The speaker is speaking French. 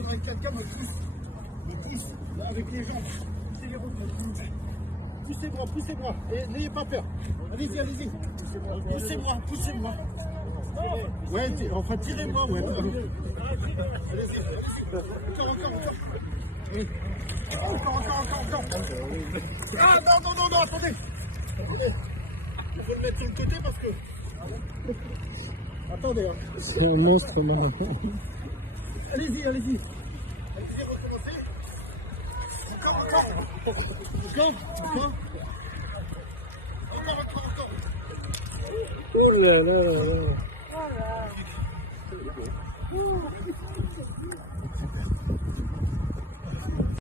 faudrait que quelqu'un me pousse avec les jambes. Poussez les roues. Poussez-moi. Et n'ayez pas peur. Allez-y. Poussez-moi. Ouais, enfin, tirez-moi, ouais. Allez-y. Encore. Oui. Encore. Ah, non, attendez. Il faut le mettre sur le côté parce que... Attendez. Hein. C'est un monstre, man. Allez-y, recommencez. Encore. Oh là là là là. Voilà.